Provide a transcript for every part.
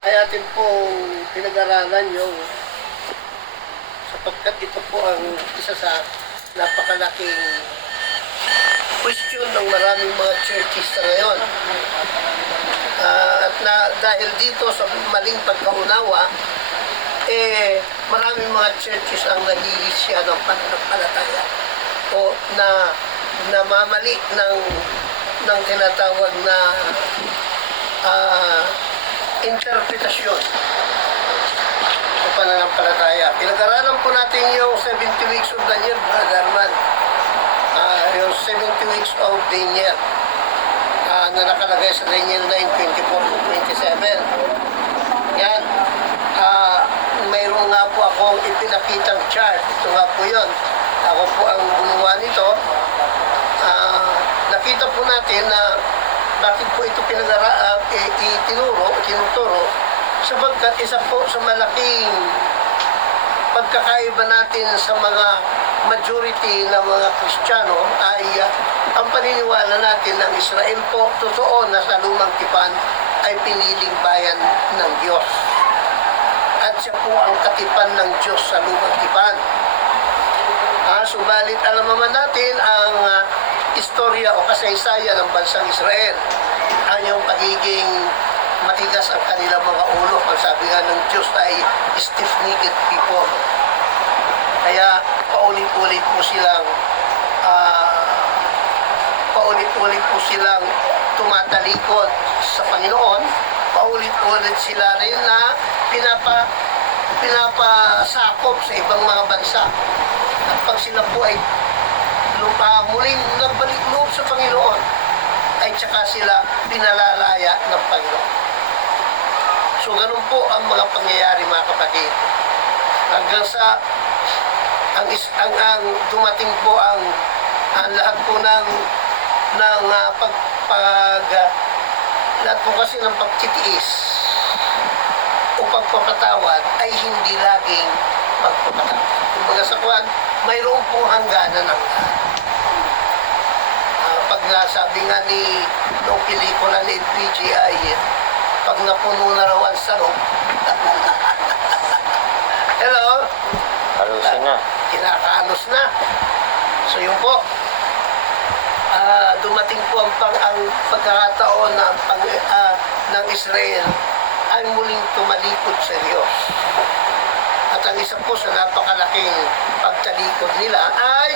Ay atin pong pinag-aralan yung sapagkat ito po ang isa sa napakalaking question ng maraming mga churches sa ngayon. At dahil dito sa maling pagkaunawa, maraming mga churches ang nahihisya ng pananampalataya o na namamali ng tinatawag na interpretasyon sa pananampalataya. Pinag-aralan po natin yung 70 weeks of Daniel, Brother Arman. Yung 70 weeks of Daniel na nakalagay sa Daniel 9:24-27. Yan. Mayroon nga po akong ipinakitang chart. Ito nga po yun. Ako po ang gumawa nito. Nakita po natin na bakit po ito tinuturo sapagkat isa po sa malaking pagkakaiba natin sa mga majority ng mga Kristiyano ay ang paniniwala natin ng Israel po totoo na sa lumang tipan ay piniling bayan ng Diyos at siya po ang katipan ng Diyos sa lumang tipan. Subalit alam naman natin ang istorya o kasaysayan ng bansang Israel, ang yung pagiging matigas ang kanilang mga ulo. Ang sabi nga ng Diyos ay stiff-necked people. Kaya paulit-ulit po silang tumatalikod sa Panginoon. Paulit-ulit sila rin na pinapasakop sa ibang mga bansa. At pag sila po ay muling nagbalik loob sa Panginoon, ay tsaka sila pinalalaya ng Panginoon. So ganun po ang mga pangyayari, mga kapatid. Hanggang sa ang dumating po ang lahat po ng lahat po kasi ng pagtitiis o pagpapatawad ay hindi laging pagpapatawad. Kumbaga sa kuwan, mayroon pong hangganan ng pag nasabi nga ni noong pelikula ni PGI, pag napuno na raw ang sarong, hello? Halusin na. Kinakalos na. So yun po, dumating po ang pagkakataon ng Israel ay muling tumalikod sa Diyos. At ang isa po sa napakalaking pagtalikod nila ay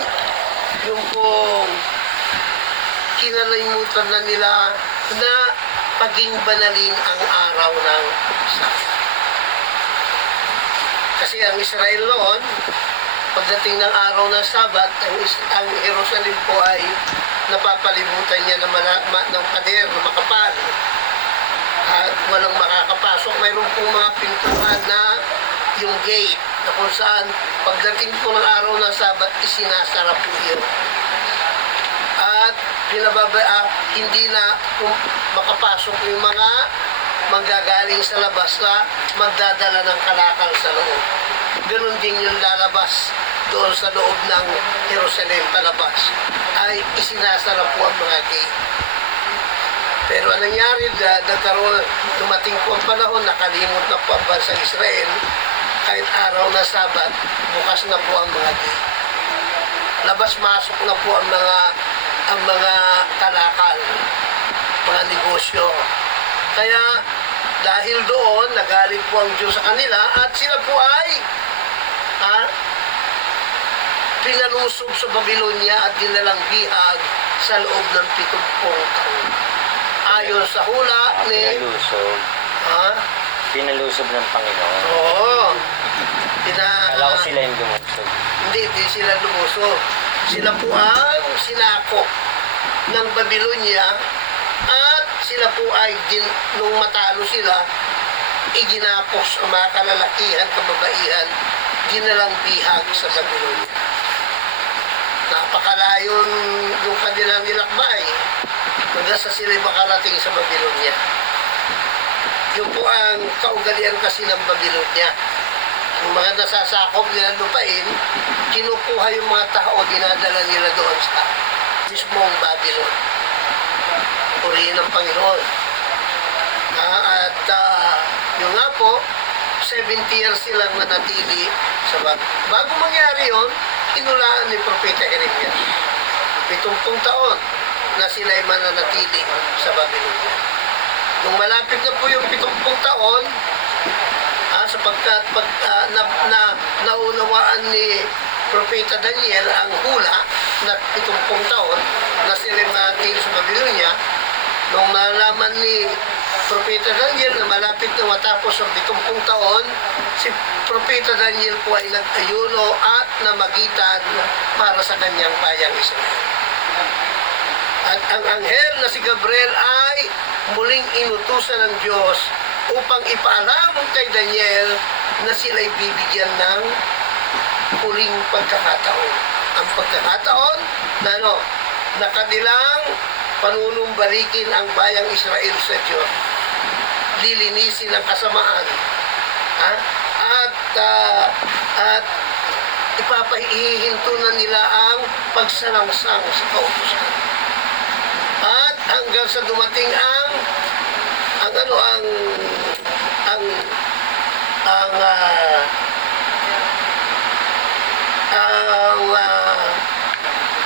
yung pong kinalimutan na nila na paging banalin ang araw ng Sabat. Kasi ang Israel noon, pagdating ng araw ng Sabat, ang Jerusalem po ay napapalibutan niya ng pader na makapal. At walang makakapasok. Mayroon po mga pintuan na yung gate na kung saan pagdating po ng araw ng Sabat, isinasara po yun. At hindi na makapasok yung mga manggagaling sa labas na magdadala ng kalakal sa loob. Ganon din yung lalabas doon sa loob ng Jerusalem palabas ay isinasara po ang mga gate. Pero ang nangyari, dumating po ang panahon, nakalimot na po ang bansang Israel, kahit araw na Sabat, bukas na po ang mga gate. Labas-masok na po ang mga kalakal, mga negosyo. Kaya dahil doon, nagalit po ang Diyos sa kanila at sila po ay pinalusob sa Babylonia at dinalang bihag sa loob ng 70 taon. Ayon sa hula ni... Pinalusob ng Panginoon. Oo. Kala ko sila yung lumusob. Hindi sila lumusob. Sila po ang sinakop ng Babylonia at sila po ay nung matalo sila, iginapos ang mga kalalakihan, kababaihan, dinalang bihag sa Babylonia. Napakalayon yung kanilang nilakbay hanggang sa sila makarating sa Babylonia. Yun po ang kaugalian kasi ng Babylonia. Yung mga nasasakop nilang lupain, kinukuha yung mga tao, dinadala nila doon sa mismong Babylon. Purihin ng Panginoon. Yung nga po, 70 years silang nanatili sa bago mangyari yon, inulaan ni Propeta Jeremias. 70 taon na sila'y mananatili sa Babylonia. Nung malapit na po yung 70 taon, sapagkat naunawaan ni Propeta Daniel ang hula na 70 taon na sila'y mananatili sa Babylonia, nung nalaman ni Propeta Daniel na malapit na matapos ang 70 taon, si Propeta Daniel po ay nag-ayuno at namagitan para sa kanyang bayang Israel. At ang anghel na si Gabriel ay muling inutusan ng Diyos upang ipaalam kay Daniel na sila'y bibigyan ng huling pagkakataon. Ang pagkakataon na kanilang panunumbalikin ang bayang Israel sa Diyos, lilinisin ang kasamaan, at ipapahihinto na nila ang pagsalangsang sa kautusan. At hanggang sa dumating ang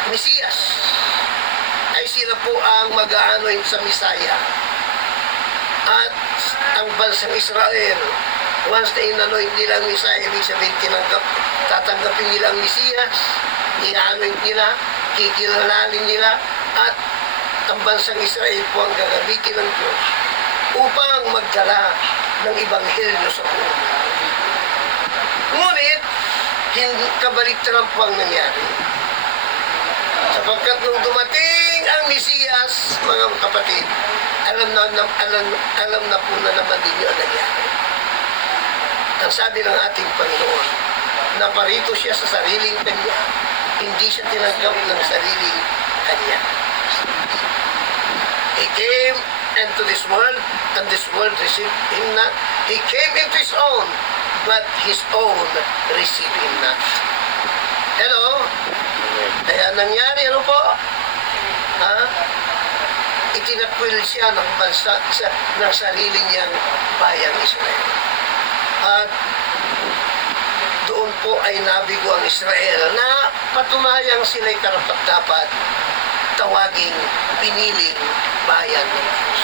Mesiyas, ay sila po ang mag-aanoin sa Misaya. At ang bansang Israel, once na inanoint nila ang Misaya, ibig sabihin tatanggapin nila ang Mesiyas, i-anoint nila, kikilalalin nila, at ang bansang Israel po ang gagamitin ng Diyos upang magdala ng Ebanghelyo sa buong mundo. Ngunit, kabaliktaran po ang nangyari. Sapagkat nung dumating ang Mesiyas, mga kapatid, alam na po na naman ninyo ang nangyari. Ang sabi ng ating Panginoon, na parito siya sa sariling kanya, hindi siya tinanggap ng sariling kanya. He came into this world, and this world received him not. He came into his own, but his own received him not. Hello? Kaya nangyari, ano po? Itinakwil siya ng bansa, ng sarili niyang bayang Israel. At doon po ay nabigo ang Israel na patunayang sila'y karapat-dapat tawaging piniling bayan ng Diyos.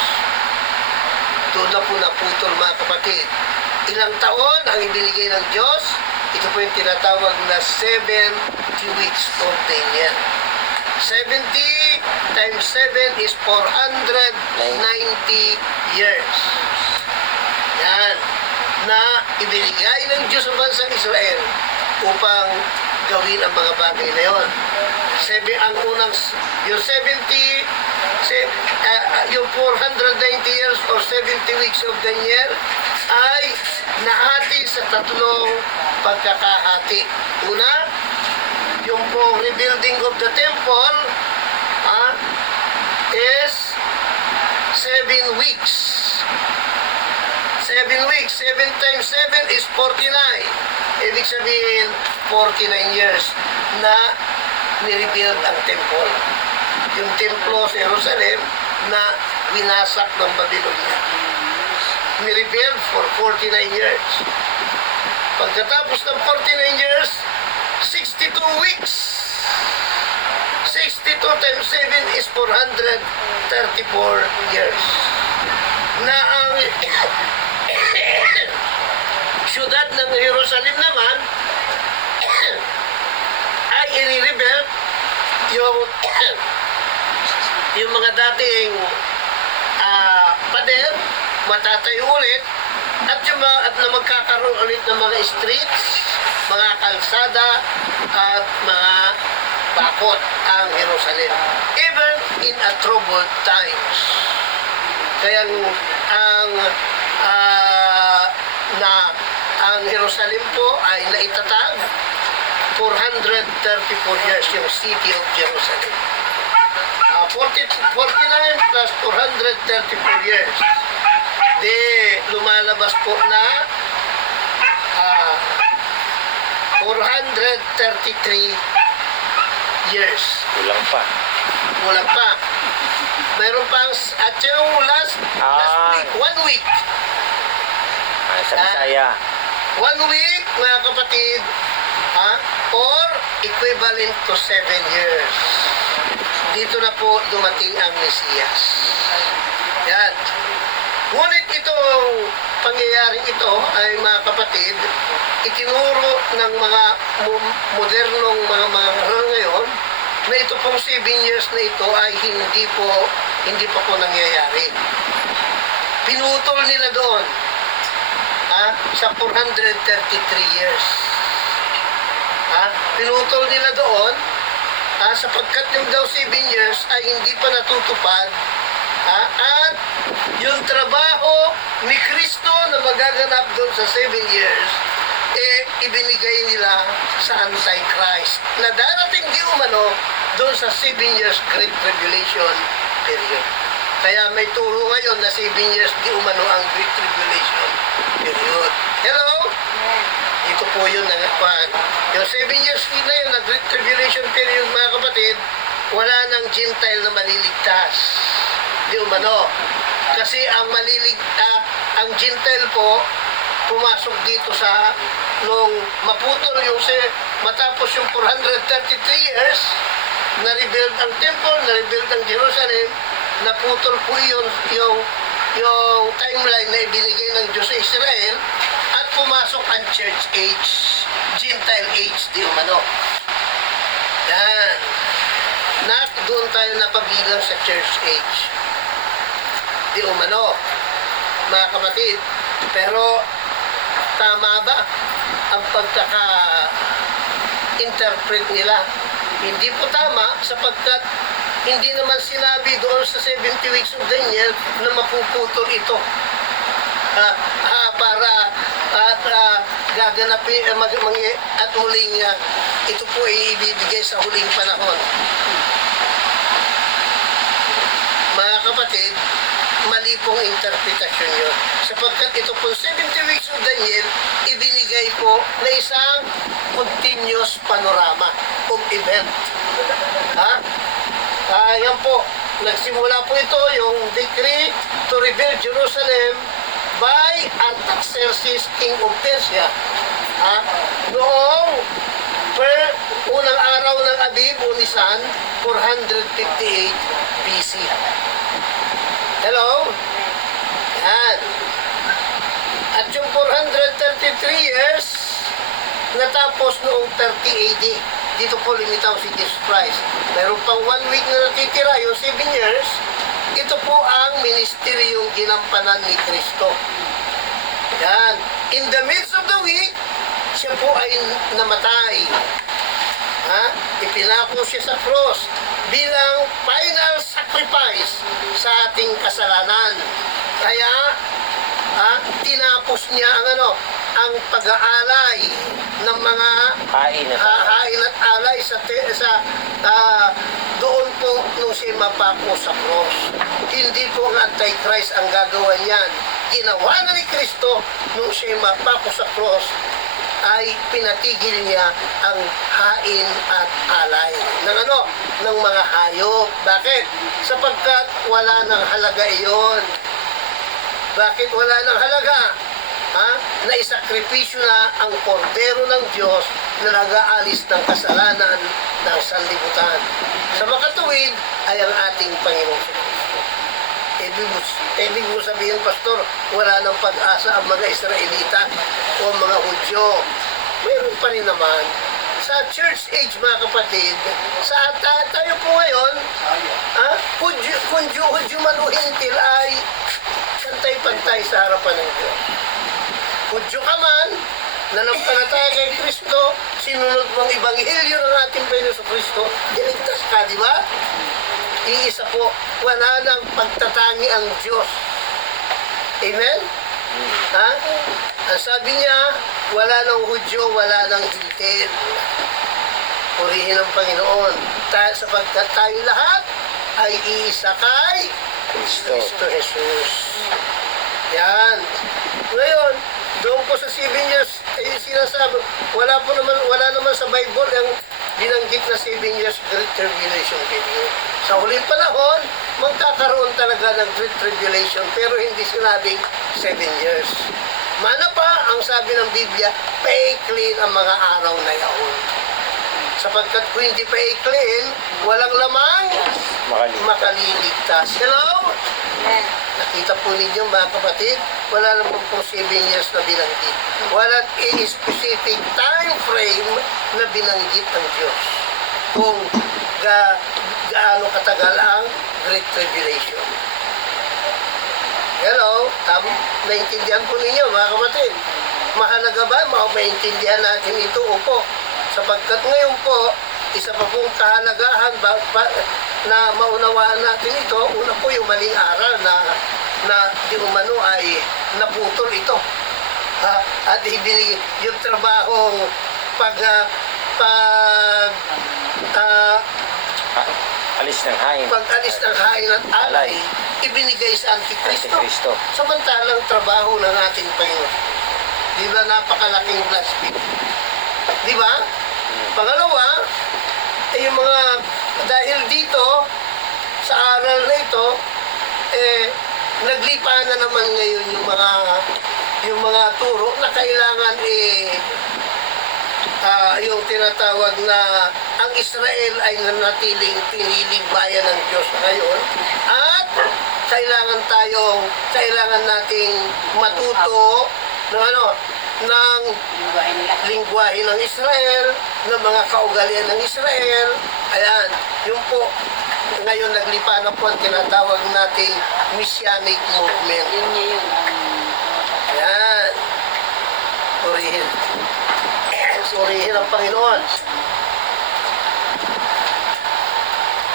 Doon na po naputol, mga kapatid. Ilang taon ang ibinigay ng Diyos? Ito po yung tinatawag na 70 weeks of Daniel. 70 times 7 is 490 years. Yan. Na ibinigay ng Diyos ang bansang Israel upang gawin ang mga bagay na yun. Yung 490 years or 70 weeks of Daniel ay nahati sa tatlong pagkakahati. Una, yung po rebuilding of the temple is 7 weeks. 7 weeks. 7 times 7 is 49. Ibig sabihin, 49 years na ni-rebuild ang temple. Yung templo sa Jerusalem na winasak ng Babylonia. Ni-rebuild for 49 years. Pagkatapos ng 49 years, 62 weeks. 62 times 7 is 434 years. Na ang syudad ng Jerusalem naman ay i-rebuild yung mga dating pader, matatayo ulit, at na magkakaroon ulit ng mga streets, mga kalsada, at mga bakot ang Jerusalem. Even in a troubled times. Kaya ang Jerusalem po ay naitatag 434 years yung city of Jerusalem. 49 plus 434 years. Di lumalabas po na 433 years. Kulang pa. Kulang pa. Mayroon pang, at yung last week, 1 week. Sa Bisaya. 1 week, mga kapatid, or equivalent to 7 years. Dito na po dumating ang Mesiyas. Yan. Ngunit itong pangyayaring ito ay, mga kapatid, itinuro ng mga modernong mga ngayon ngayon na ito pong 7 years na ito ay hindi pa po nangyayari. Pinutol nila doon sa 433 years. Pinutol nila doon sapagkat yung daw 7 years ay hindi pa natutupad at yung trabaho ni Kristo na magaganap doon sa 7 years ibinigay nila sa Antichrist na darating di umano doon sa 7 years Great Tribulation period. Kaya may turo ngayon na 7 years di umano ang Great Tribulation period. Hello? Ito po yun nangakuan. Yung 7 years na yun, na Great Tribulation period, mga kapatid, wala nang Gentile na maliligtas. Di umano. Kasi ang Gentile po, pumasok dito sa nung maputol yung matapos yung 433 years, na-rebuild ang temple, na-rebuild ang Jerusalem, naputol po yung timeline na ibinigay ng Diyos sa Israel at pumasok ang church age, Gentile age, di umano. Yan. Doon tayo napabilang sa church age. Di umano. Mga kapatid, pero tama ba ang pagkaka-interpret nila? Hindi po tama sapagkat hindi naman sinabi doon sa 70 weeks of Daniel na mapuputol ito. Para gaganapin at muling ito po ay ibibigay sa huling panahon. Mga kapatid, mali pong interpretasyon yun. Sapagkat ito po 70 weeks of Daniel, ibinigay po na isang continuous panorama of event. Yan po, nagsimula po ito yung decree to rebuild Jerusalem by Artaxerxes, king of Persia. Noong unang araw ng Abib o Nisan, 458 BC. Hello? Yan. At yung 433 years, natapos noong 30 AD. Dito po limitaw si Jesus Christ. Meron pang 1 week na natitira, yung 7 years, ito po ang ministeryong ginampanan ni Kristo. Yan. In the midst of the week, siya po ay namatay. Ipinako siya sa cross bilang final sacrifice sa ating kasalanan. Kaya, tinapos niya ang pag-aalay ng mga hain at alay doon po nung siya mapako sa cross. Hindi po ang Antichrist ang gagawa niyan. Ginawa na ni Kristo nung siya mapako sa cross ay pinatigil niya ang hain at alay ng mga hayop. Bakit? Sapagkat wala nang halaga iyon. Bakit wala nang halaga? Naisakripisyo na ang kordero ng Diyos na nag-aalis ng kasalanan ng sanlibutan. Sa makatuwid ay ang ating Panginoong Kristo. Ibig mo sabihin, Pastor, wala nang pag-asa ang mga Israelita o mga Hudyo. Meron pa rin naman. Sa church age, mga kapatid, tayo po ngayon, Hudyo man o Hintil ay pantay-pantay sa harapan ng Diyos. Hudyo ka man, nanampalataya kay Kristo, sinunod mong ebanghelyo ng ating Panginoon Kristo, iligtas ka, di ba? Iisa po, wala nang pagtatangi ang Diyos. Amen? Ang sabi niya, wala nang Hudyo, wala nang Hintil. Purihin ang Panginoon. Sapagkat tayo lahat ay iisa kay Kristo Jesus. Yan. Ngayon, doon po sa 7 years, sinasabi, wala naman sa Bible ang binanggit na 7 years Great Tribulation period. Sa huling panahon, magkakaroon talaga ng Great Tribulation, pero hindi sinabing 7 years. Mana pa, ang sabi ng Biblia, pa-clean ang mga araw na yaon. Sapagkat kung hindi pa-clean, walang lamang makaliligtas. Hello? Nakita po ninyo mga kapatid, wala naman pong 7 years na binanggit. Walang specific time frame na binanggit ng Diyos kung gaano katagal ang Great Tribulation. Hello? Naintindihan po ninyo mga kapatid. Mahalaga ba? Maintindihan natin ito? Opo. Sapagkat ngayon po, isa pa pong kahalagahan na maunawaan natin ito, una po yung maling aral na di umano ay naputol ito. At ibinigay yung trabahong Alis ng hain. pag-alis ng hain at alay, ibinigay sa Antikristo. Antikristo. Samantalang trabaho ng ating Panginoon. Di ba napakalaking blasphemy? Di ba? Pangalawa, yung mga, dahil dito, sa aral na ito, naglipa na naman ngayon yung mga turo na kailangan yung tinatawag na ang Israel ay nanatiling piniling bayan ng Diyos ngayon at kailangan nating matuto ng lingwahe ng Israel, ng mga kaugalian ng Israel. Ayan, yun po. Ngayon naglipa na po ang tinatawag nating Messianic Movement. Ayan. Purihin. Purihin ang Panginoon.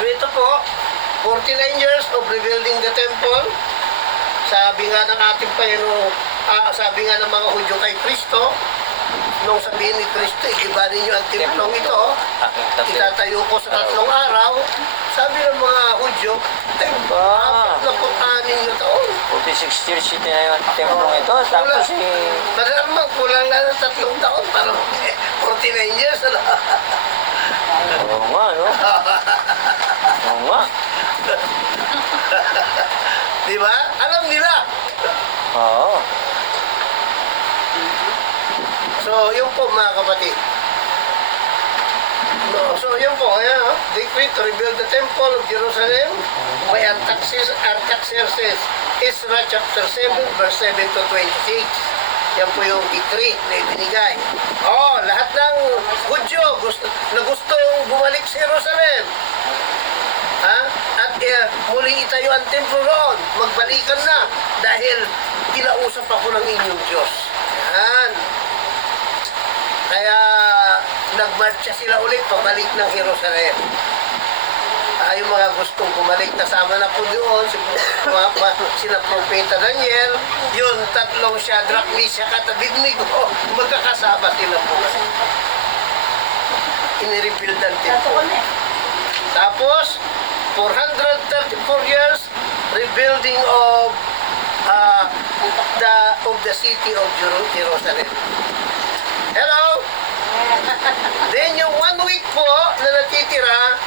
Ito po, 49 years of rebuilding the temple. Sabi nga ng ating Panginoon, sabi nga ng mga Hudyo kay Kristo, nung sabihin ni Kristo, iba ninyo ang templong ito, itatayo ko sa 3 araw. Sabi ng mga Hudyo, 46 na taon. 46 years ito na yung templong ito. Tapos Malamang kulang lang ng 3 taon, parang 49 years. Oo nga, no? Oo nga. Di ba? Alam nila. Oo. So, yun po mga kapatid. No, so, yun po. Ayan, decree to rebuild the temple of Jerusalem by Artaxerxes. Ezra chapter 7, verse 7 to 26. Yan po yung decree na ibinigay. Lahat ng Hudyo na gusto yung bumalik sa Jerusalem. At muling itayo ang templo roon. Magbalikan na dahil kinausap ako ng inyong Diyos. Yan. Kaya nagmarcha sila ulit pabalik ng Jerusalem. Yung mga gustong bumalik, kasama na po doon sina Propeta Daniel, yun 3 Shadrach, Meshach at Abednego, magkakasama sila po. Inirebuild ang temple. Tapos 434 years rebuilding of the city of Jerusalem. Hello? Then yung 1 week po na natitira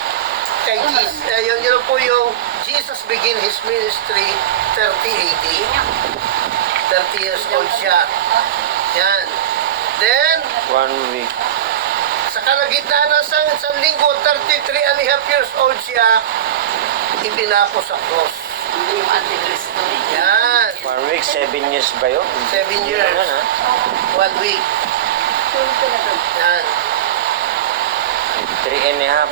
kay Jesus, yun po yung Jesus begin His ministry 30 AD. 30 years old siya. Yan. Then, 1 week. sa kalagitnaan ng isang linggo, 33 and a half years old siya, ipinako sa cross. Yung Antikristo. Yan. 1 week, 7 years ba yun? 7 years. Ano na? 1 week. Yan. 3 and a half.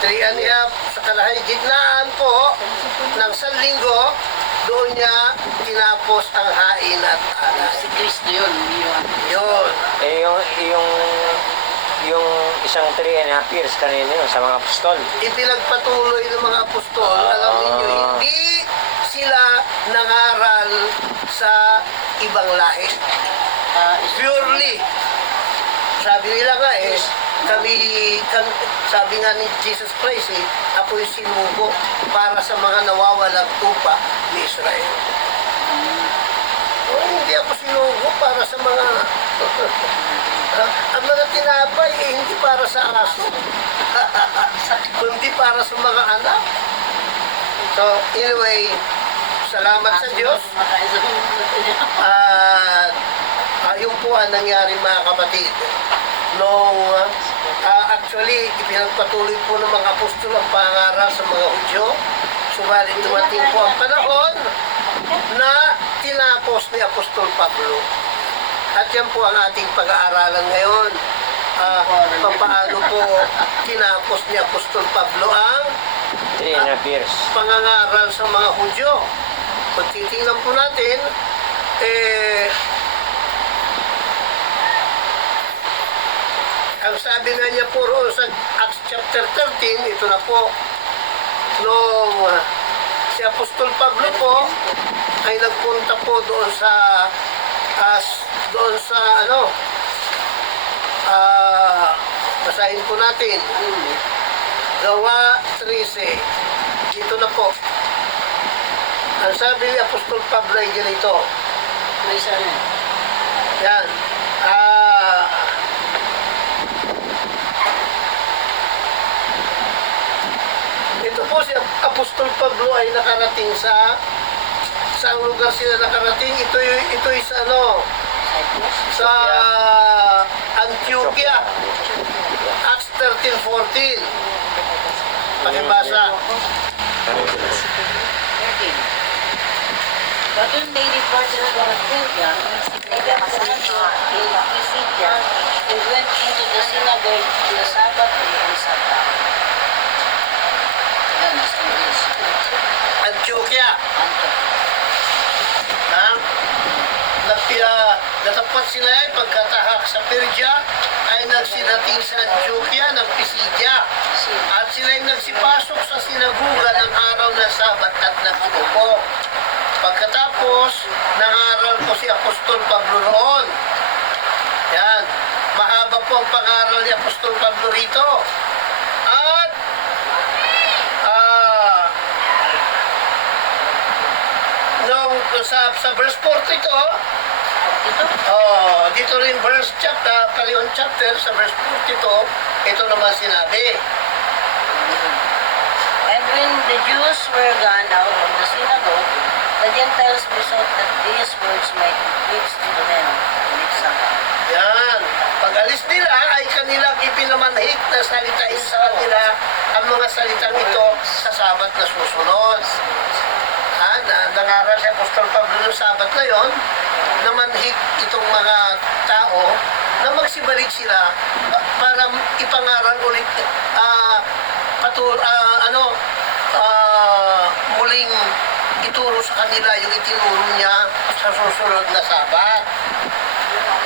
3 and a half sa kalahigitnaan po ng isang linggo, doon niya tinapos ang hain at alay. Si Kristo yun. Yun. Yung isang 3 and a half years kanina yun sa mga apostol. Ipinagpatuloy ng mga apostol. Alam niyo, hindi sila nangaral sa ibang lahi. Purely. Sabi nila nga sabi nga ni Jesus Christ, ako'y sinugo para sa mga nawawalang tupa ni Israel. Hindi ako sinugo para sa mga ang mga tinapay hindi para sa aso kundi para sa mga anak. So, anyway, salamat sa Diyos. Makain sa mundo niya. At yun po ang nangyari mga kapatid. Nung actually, ipinagpatuloy po ng mga apostol ang pangaral sa mga Hudyo. Subalit dumating po ang panahon na tinapos ni Apostol Pablo. At yan po ang ating pag-aaralan ngayon. Paano po tinapos ni Apostol Pablo ang 3.5 years. pangangaral sa mga Hudyo. Kung titingnan po natin, ang sabi nga niya po roon sa Acts chapter 13, ito na po, nung si Apostol Pablo po ay nagpunta po doon sa basahin po natin, Gawa 13. Dito na po. Ang sabi ni Apostol Pablo ay ganito. May isa rin. Yan. Ito po si Apostol Pablo ay nakarating sa saang lugar sila nakarating. Ito is Cyprus. sa Antioquia. Acts 13:14. Pakibasa. 13. But when they departed from Antioquia, they passed in Pisidia and went into the synagogue on the Sabbath day and sat down. Yan, nasa English. Antioquia. Natapat sila ay pagkatahak sa Persia ay nagsinating sa Antioquia ng Pisidia. At sila ay nagsipasok sa sinaguga ng araw ng Sabat at nagsuko. Pagkatapos, nangaral po si Apostol Pablo roon. Yan. Mahaba po ang pangaral ni Apostol Pablo rito. At sa verse 42, dito rin verse chapter, Kalion chapter, sa verse 42, ito naman sinabi. And when the Jews were gone out of the synagogue, the Gentiles besought that these words might be preached to them. Yan. Pag-alis nila ay kanilang ipinamanhik na salitain sa kanila ang mga salitang ito sa Sabat na susunod. Nangaral si Apostol Pablo ng Sabat na yon, na manhik itong mga tao na magsibalik sila para ipangaral ulit muling ituro sa kanila yung itinuro niya sa susunod na Sabat.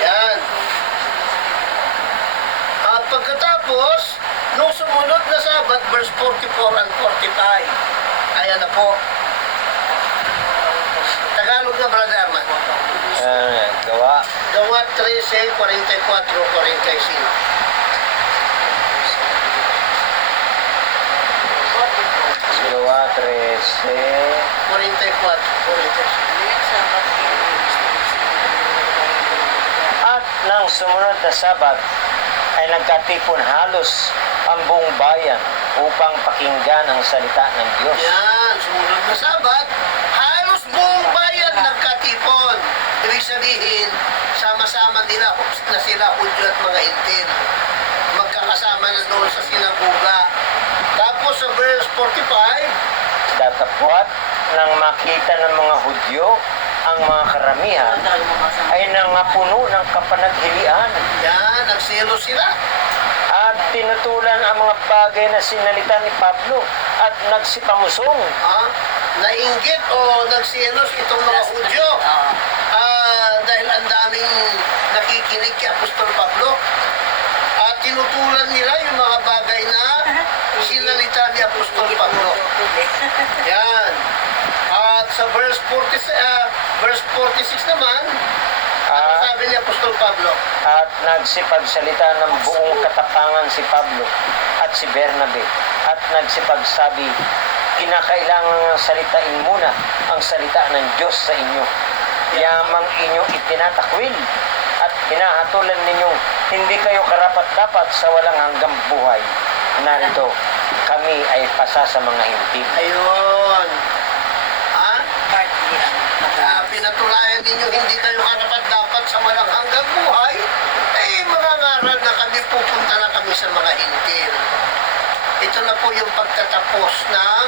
Yan. At pagkatapos, nung sumunod na Sabat, verse 44 and 45, ayan na po. Tagalog na, Brother Arman. Gawa. Gawa 13, 44, 45. Gawa 13. 44, 45. At nang sumunod na Sabat ay nagkatipon halos ang buong bayan upang pakinggan ang salita ng Diyos. Yan, sumunod na Sabat, halos buong bayan nagkatipon. Ibig sabihin, sama-sama nila na sila, Hudyo at mga Intil. Magkakasama na doon sa sinagoga. Tapos sa verse 45, Datapwat nang makita ng mga Hudyo ang mga karamihan ay nangapuno ng kapanaghilian yan, nagselo sila. at tinutulan ang mga bagay na sinalita ni Pablo at nagsipamusong. Nainggit o nagselos itong mga Hudyo. Dahil ang daming nakikinig kay Apostol Pablo. At tinutulan nila yung mga bagay na sinalita ni Apostol Pablo. Yan. At sa verse 46 naman, ano sabi ni Apostol Pablo? At nagsipagsalita ng buong katapangan si Pablo at si Bernabe at nagsipagsabi, kinakailangan salitain muna ang salita ng Diyos sa inyo. Yamang inyong itinatakwil at hinahatulan ninyong hindi kayo karapat-dapat sa walang hanggang buhay. Narito, kami ay pasa sa mga hintil. Ayun. pinatunayan ninyo hindi kayo karapat-dapat sa walang hanggang buhay, ay mangangaral na kami, pupunta na kami sa mga hintil. Ito na po yung pagtatapos ng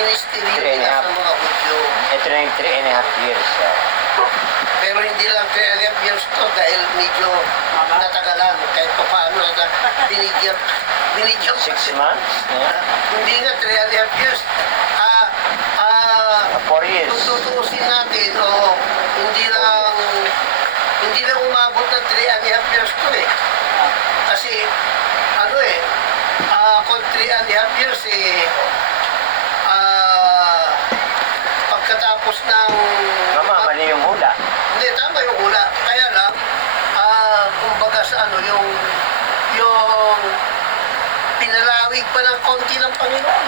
ministeryo nila sa mga Hudyo. Ito na yung 3.5 years. Pero hindi lang 3.5 years to dahil medyo natagalan. Kahit pa paano binigyan 6 months? Yeah. Hindi nga 3.5 years. 4 years. Kung tutuusin natin, hindi lang umabot ng 3.5 years to eh. Kasi, kung 3.5 years pagkatapos ng... Mama, mali yung hula. Hindi, tama yung hula. Kaya lang, kumbaga sa yung pinalawig pa ng konti ng Panginoon.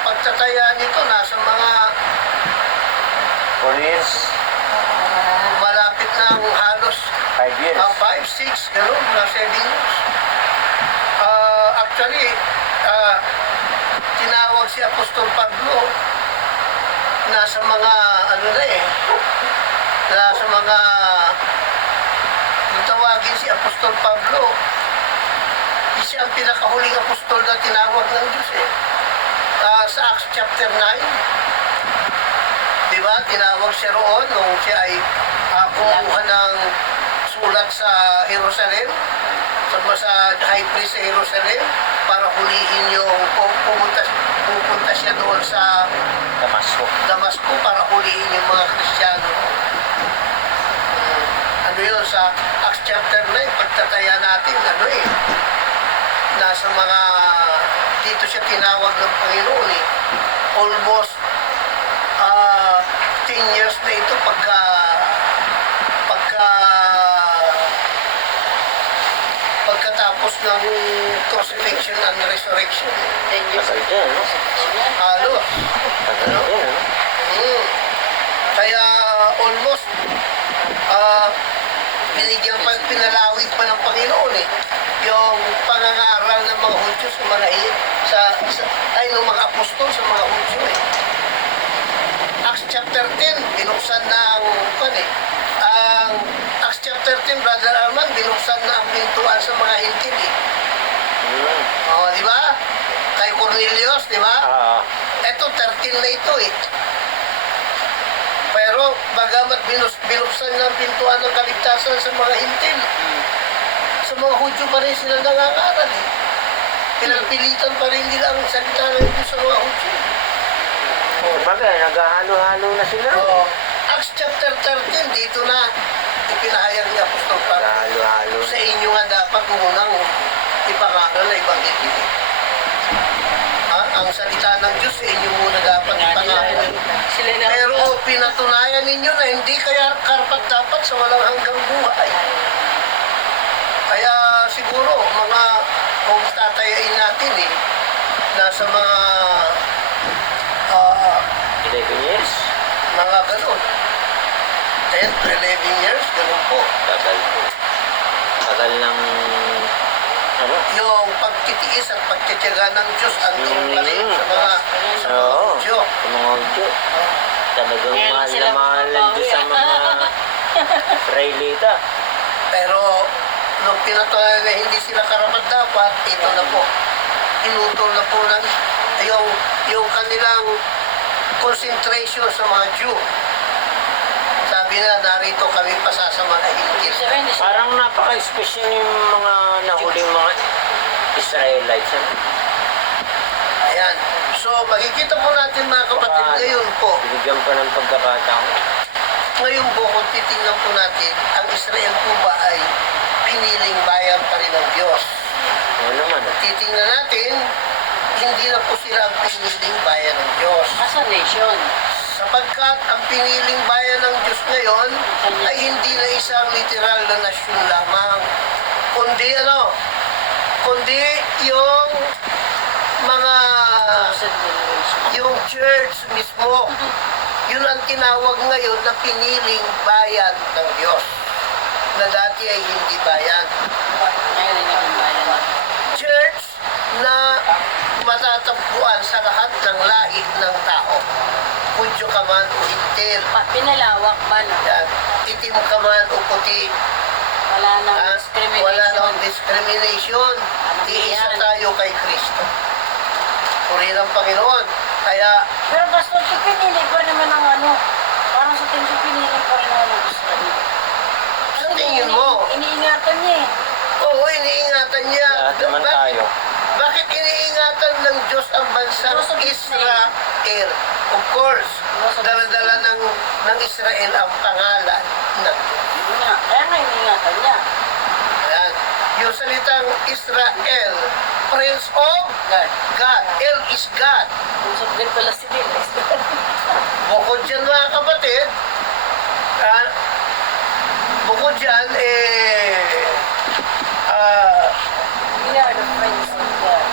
Pagtataya nito, nasa mga 4 years. malapit ng halos 5 years. 5, 6, gano'n, na 7 years. Actually, tinawag si Apostol Pablo, nasa mga, nasa mga, nung tawagin si Apostol Pablo, siya ang pinakahuling apostol na tinawag ng Diyos eh. Sa Acts chapter 9, di ba, tinawag siya roon nung siya ay kumuha ng sulat sa Jerusalem, sa high priest sa Jerusalem, para hulihin yung pupunta siya doon sa Damasco para hulihin yung mga Kristiyano. Yun, sa Acts chapter 9, pagtataya natin, nasa mga, dito siya tinawag ng Panginoon eh. Almost 10 years na ito pagkatapos ng crucifixion and resurrection. 10 years. Tagal din, no? Halos. Tagal din, no? Kaya almost pinalawig pa ng Panginoon eh. Yung pangangaral ng mga Hudyo sa mga ng mga apostol sa mga Hudyo eh. Acts chapter 10, binuksan na ang Acts chapter 10, Brother Arman, binuksan na ang pintuan sa mga hintil eh. Di ba? Kay Cornelius, di ba? Eto, 13 na ito eh. Pero bagamat binuksan ng pintuan ng kaligtasan sa mga hintil, sa mga Hudyo pa rin sila nangangaral eh. Pinagpilitan pa rin nila ang salita ng Diyos sa mga Hudyo. Bagay, naghahalo-halo na sila. Acts chapter 13, dito na ipinahayag ni Apostol Pablo. Naghahalo-halo. Sa inyo nga dapat munang ipangaral na Ebanghelyo. Ang salita ng Diyos sa inyo muna dapat ipangaral. Pero pinatunayan ninyo na hindi kaya karapat-dapat sa walang hanggang buhay. Kaya siguro, kung tatayain natin nasa mga 11 years? mga ganun. 10 to 11 years, ganun po. Tagal po. Tagal ng Yung pagtitiis at pagtitiyaga ng Diyos andun pa rin sa mga Hudyo. Sa mga Hudyo. Talagang Ngayon mahal sila na mahal ng Diyos sa mga Israelita. Pero nung pinatunayan na hindi sila karapat-dapat, ito na po. Inutol na po ng yung kanilang concentration sa mga Jew. Sabi na, narito kami pasasamalahin. Parang napaka-special yung mga nahuling mga Israelites. Ayan. So, makikita po natin mga kapatid, ngayon po, Binigyan pa ng pagkakataon. ngayon po, kung titingnan po natin, ang Israel po ba ay piniling bayan pa rin ng Diyos? Ano naman? Titingnan natin, hindi na po sila ang piniling bayan ng Diyos. As a nation. Sapagkat ang piniling bayan ng Diyos ngayon ay hindi na isang literal na nasyon lamang. Kundi yung mga, yung church mismo. Yun ang tinawag ngayon na piniling bayan ng Diyos. Na dati ay hindi bayan. Ngayon ay naging bayan. Church na matatagpuan sa lahat ng lahi ng tao. Hudyo ka man o Hintil, Pinalawak ba na? yan, itim ka man o puti, Wala nang wala discrimination. nang discrimination. Iisa yan? tayo kay Kristo. Puri ng Panginoon. Kaya, Pero Pastor, pinili pa naman ang ano, parang sa tingin ko pinili pa rin naman ang gusto niya. sa tingin mo, Iniingatan niya eh. oo, iniingatan niya. Lahat naman Bakit- tayo. Bakit iniingatan ng Diyos ang bansang Because of his Israel? Of course, Because of his dala-dala ng Israel ang pangalan ng Diyos. Yun nga. Kaya nga iniingatan niya. Ayan. Yung salitang Israel, Prince of God. God. El is God. Kung sabihin pala si Bill. Bukod dyan mga kapatid, ah, bukod dyan, We are the friends of God.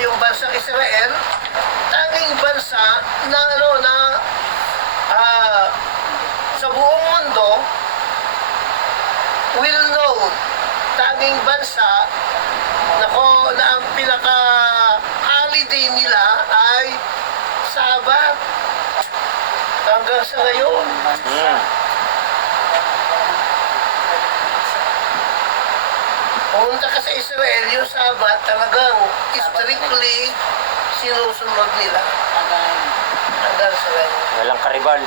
yung bansang Israel, tanging bansa na sa buong mundo will know, tanging bansa na ang pinaka holiday nila ay Sabat hanggang sa ngayon. Pumunta ka sa Israel, yung Sabat talagang strictly sinusunod nila hanggang sa ngayon. Walang karibal.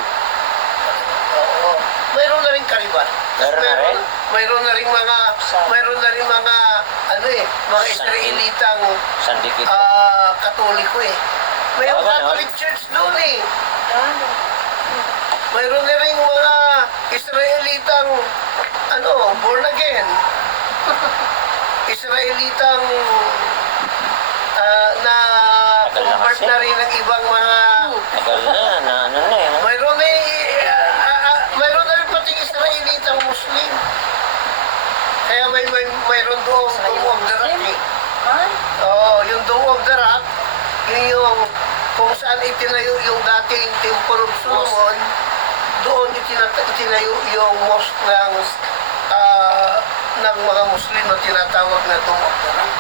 Oo. Mayroon na rin kariban. Meron na rin? Mayroon na rin mga mga Israelitang Sandikit. Katoliko eh. Mayroong Ah, ganon? Catholic Church doon eh. Mayroon na rin mga Israelitang born again. Israelitang na Tagal na convert kasi. na rin ng ibang mga Tagal na ano na eh. mayroon na rin pating Israelitang Muslim. Kaya mayroon doon Dome of the Rock eh. Ha? Oo, yung Dome of the Rock, yung kung saan itinayo yung dating Temple of Solomon, doon itinayo yung mosque ng mga Muslim na tinatawag na Dome of the Rock.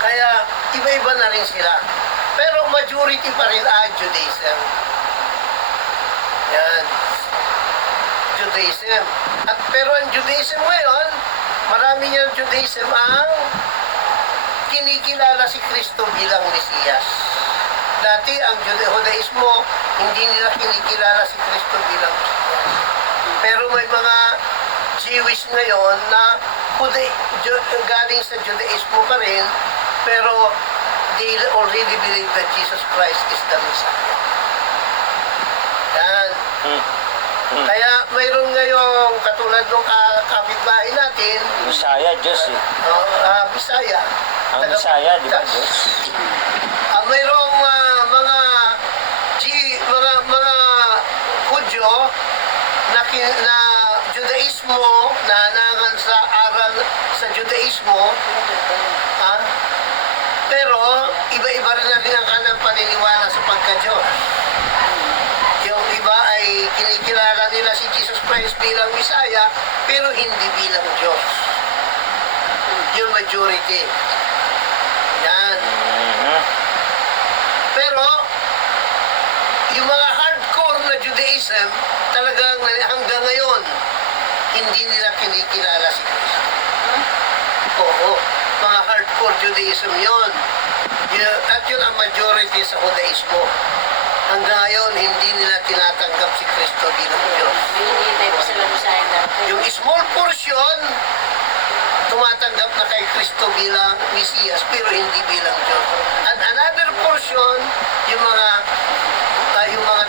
Kaya iba-iba na rin sila. Pero majority pa rin ay Judaism. Yan. Judaism. Pero ang Judaism ngayon, marami niyang Judaism ang kinikilala si Kristo bilang Mesiyas. Dati ang Judaismo, hindi nila kinikilala si Kristo bilang Mesiyas. Pero may mga Jewish ngayon na galing sa Judaismo pa rin, pero they already believe that Jesus Christ is the Messiah. Yan. Kaya mayroon ngayong katulad ng kapitbahay natin, Bisaya, Diyos eh. Bisaya. Ang Bisaya, di ba, Diyos? Mayroong mga Hudyo na Judaismo na nangan sa aral sa Judaismo, pero iba-iba rin na rin ang kanilang paniniwala sa pagka-Diyos. Yung iba ay kinikilala nila si Jesus Christ bilang Messiah, pero hindi bilang Diyos. Yung majority. Yan. Pero, yung mga hardcore na Judaism, talagang hanggang ngayon, hindi nila kinikilala si Kristo. Oo. Mga hardcore Judaism yon. At yun ang majority sa Judaismo. Hanggang ngayon, hindi nila tinatanggap si Kristo bilang Diyos. Hinihintay pa sila sa dati. Yung small portion, tumatanggap na kay Kristo bilang Mesiyas, pero hindi bilang Diyos. And another portion, yung mga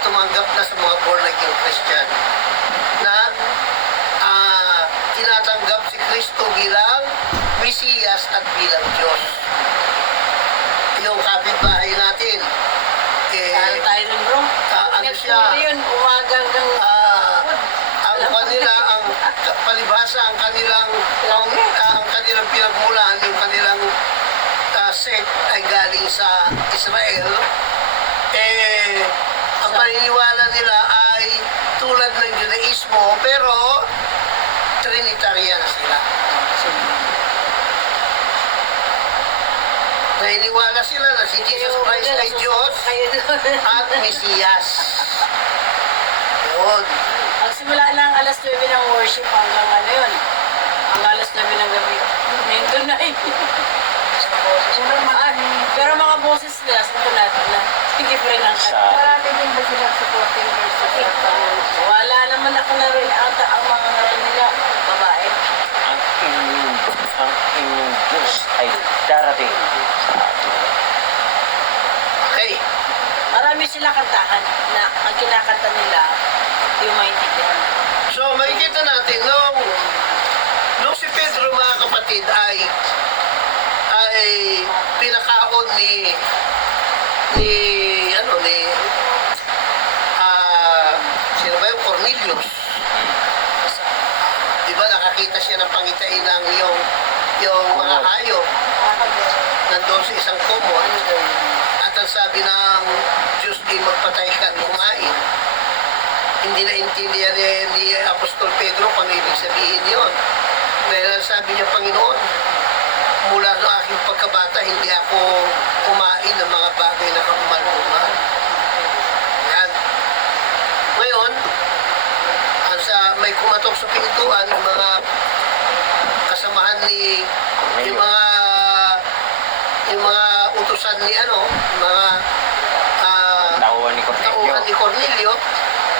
tumanggap na sa mga born-again Christian, na tinatanggap si Kristo bilang Mesiyas at bilang Diyos. Yung kapitbahay natin, Saan tayo nun, bro? ano siya? Yun, umaga hanggang... Ang kanila, ang palibhasa, ang kanilang pinagmulan, yung kanilang sect ay galing sa Israel, ang paniniwala nila ay tulad ng Judaismo, pero Trinitarian na sila. Naniniwala sila na si Jesus Christ ay Diyos Kayo doon. at Mesiyas. Yun. Ang simula ng alas 9 ng worship hanggang ano yun. Hanggang alas 9 ng gabi. Nandun na eh. Pero mga boses nila, sa natin na. Hindi pa rin ang Sa- Marami din ba silang supporting versus wala naman ako na rin ang mga ngaral nila. Babae. ang inyong Diyos ay darating sa atin. Okay. Marami silang kantahan na ang kinakanta nila yung maintindihan. So, makikita natin, nung si Pedro, mga kapatid, ay pinakaon ni sino ba yung Cornelius? Di ba nakakita siya ng pangitain ng yung mga hayop nandun sa isang kumon at ang sabi ng Diyos ay magpatay ka at kumain. Hindi na intindihan ni Apostol Pedro kung ano ibig sabihin yun. Dahil ang sabi niya, Panginoon, mula sa aking pagkabata, hindi ako kumain ng mga bagay na kamal-kumal. Yan. Ngayon, may kumatok sa pintuan, yung mga kasamahan yung mga utusan ni mga Tauhan ni Cornelio. tauhan ni Cornelio,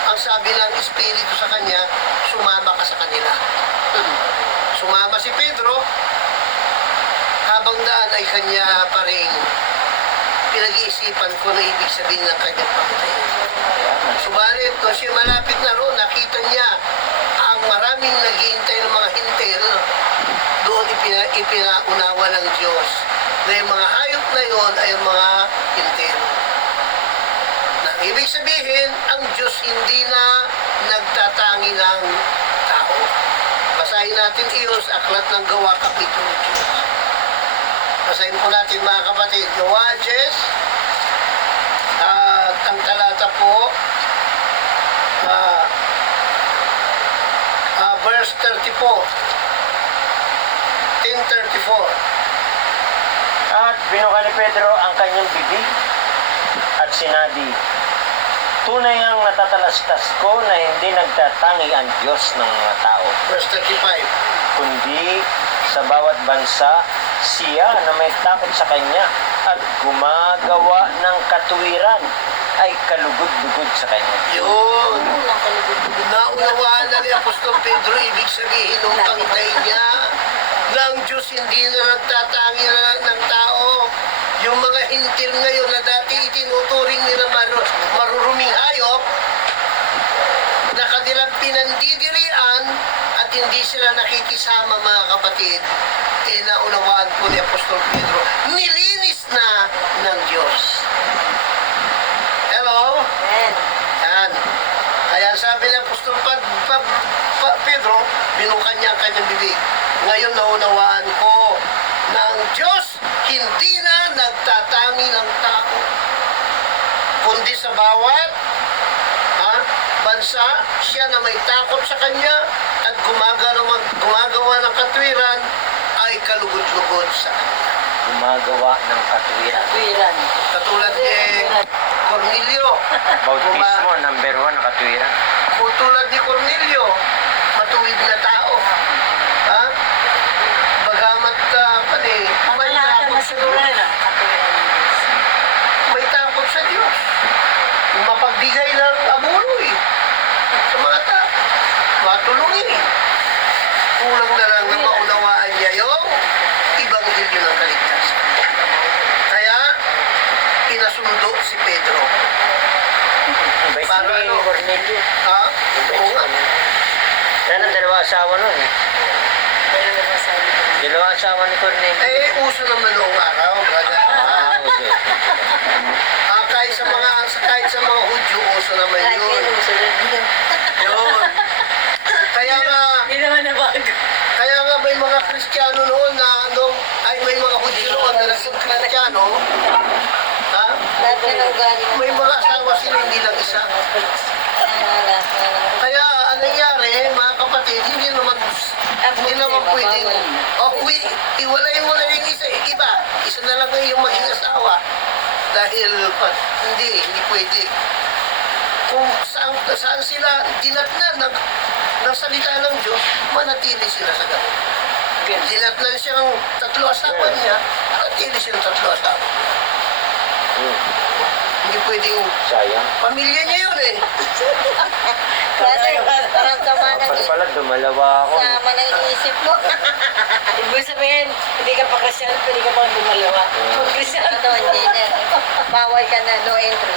ang sabi ng Espiritu sa kanya, sumama ka sa kanila. Sumama si Pedro, habang daan ay kanya pa rin pinag-iisipan ko na ibig sabihin ng kanyang pagkain. Subalit, nung siya malapit na roon, nakita niya ang maraming naghihintay ng mga hintel, doon ipinaunawa ng Diyos na yung mga hayop na yon ay mga hintel. Ibig sabihin, ang Diyos hindi na nagtatangi ng tao. Basahin natin iyon sa Aklat ng Gawa, Kapitulo 10. Basahin po natin mga kapatid, Gawa 10, at ang talata po, verse 34. 10:34. At binuka ni Pedro ang kanyang bibig at sinabi, tunay ngang natatalastas ko na hindi nagtatangi ang Diyos ng mga tao, Verse 35. kundi sa bawat bansa siya na may takot sa kanya at gumagawa ng katuwiran ay kalugod-lugod sa kanya. Yun. Unang kalugod-lugod. Naunawaan na ni Apostol Pedro, ibig sabihin nung pangitay niya na ang Diyos hindi na nagtatangi ng tao. Yung mga hintil ngayon na dati itinuturing nila maruruming hayop, na kanilang pinandidirian at hindi sila nakikisama, mga kapatid, naunawaan po ni Apostol Pedro, nilinis na ng Diyos. Hello? Amen. Yan. Kaya sabi ng Apostol Pedro, binukan niya ang kanyang bibig. Ngayon naunawaan ko na ang Diyos hindi na nagtatangi ng tao, kundi sa bawat bansa, siya na may takot sa kanya at gumagawa ng katwiran ay kalugod-lugod sa kanya. Gumagawa ng katuwiran. Katwiran. Katulad ni Cornelio. Bautismo, number 1 na katuwiran. Tulad ni Cornelio, matuwid na tao. Ha? Bagamat Ang may lahat takot na sa siguro Diyos. na. Katwiran. May takot sa Diyos. Mapagbigay ng abuloy sa mga tao. Matulungin. Kulang na lang na maunawaan niya yung Ibanghilyo ng kaligtasan. Kaya, pinasundo si Pedro. Ang bait Para ni ano? Cornelio. Ha? Oo nga. Yan ang dalawa asawa nun eh. Pero nasasabi ko. Dalawa asawa ni Cornelio. Uso naman noong araw, brother. Okay. Kahit sa mga Hudyo, uso naman Kahit yun. may uso rin. Yun. Kaya Hindi naman nabago. may mga Kristiyano noon may mga Hudyo noon na naging Kristiyano. Ha? Lahat na ng ugali ng May mga asawa sila, hindi lang isa. Kaya anong nangyari, mga kapatid, hindi naman pwedeng, iwalay mo na yung iba. Isa na lang yung maging asawa. Dahil, hindi pwede. Kung saan sila dinatnan ng salita ng Diyos, manatili sila sa ganun. Dinatnan siyang 3 asawa niya, manatili siyang 3 asawa. Hindi pwedeng, Sayang. pamilya niya yun eh. Brother, parang sama ng Dapat pala dumalawa ako. sama ng isip mo. Ibig sabihin, hindi ka pa Christian, pwede ka pang dumalawa. Kung Christian ka hindi na. Bawal ka na, no entry.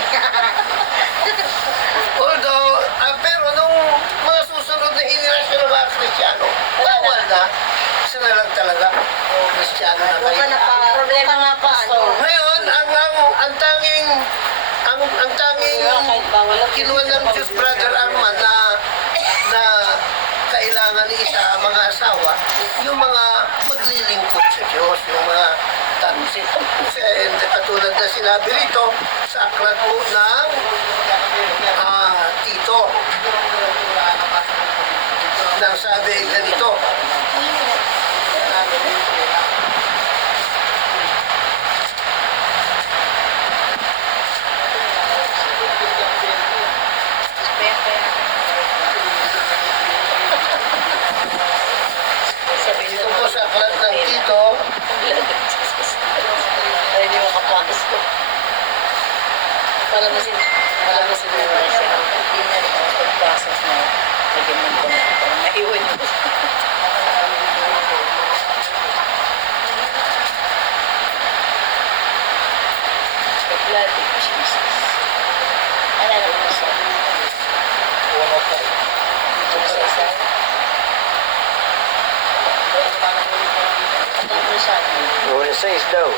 Although, pero nung mga susunod na henerasyon ng mga Kristiyano, bawal na. Isa na lang talaga. Kristiyano na Huwag ka na pa, problema nga pa, ano. Ngayon, ang tanging Kahit bawal lang. kinuha ng Diyos, Brother Arman, na kailangan ni isa mga asawa, yung mga maglilingkod sa Diyos, yung mga tansin. Katulad na sinabi rito, sa aklat po ng Tito. Nang sabi ganito, dito po sa aklat ng Tito, Ay, hindi mo kapakas ko. Para mo siya hindi na rin ako pagpasok na lagyan mo ko na naiwan mo. The blood of Jesus. Ano na mo siya? Ito sa isa. Tungkol sa atin. Huli 6 daw.